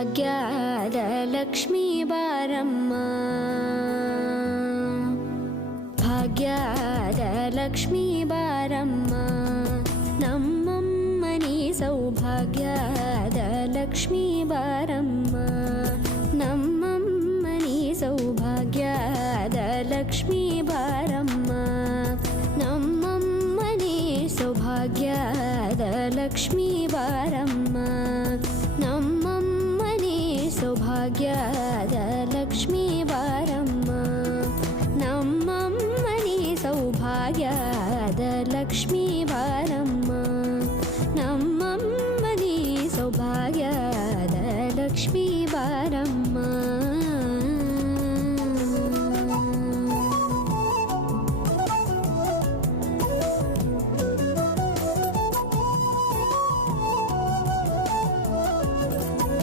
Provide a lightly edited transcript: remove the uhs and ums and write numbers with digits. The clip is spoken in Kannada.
ಭಾಗ್ಯದ ಲಕ್ಷ್ಮೀ ಬಾರಮ್ಮ, ಭಾಗ್ಯದ ಲಕ್ಷ್ಮೀ ಬಾರಮ್ಮ, ನಮ್ಮಮ್ಮನಿ ಸೌಭಾಗ್ಯದ ಲಕ್ಷ್ಮೀ ಬಾರಮ್ಮ, ನಮ್ಮಮ್ಮನಿ ಸೌಭಾಗ್ಯದ ಲಕ್ಷ್ಮೀ ಬಾರಮ್ಮ, ನಮ್ಮಮ್ಮನಿ ಸೌಭಾಗ್ಯದ ಲಕ್ಷ್ಮೀ ಬಾರಮ್ಮ, ನಮ್ಮಮ್ಮನಿ ಸೌಭಾಗ್ಯದ ಲಕ್ಷ್ಮೀ ಬಾರಮ್ಮ.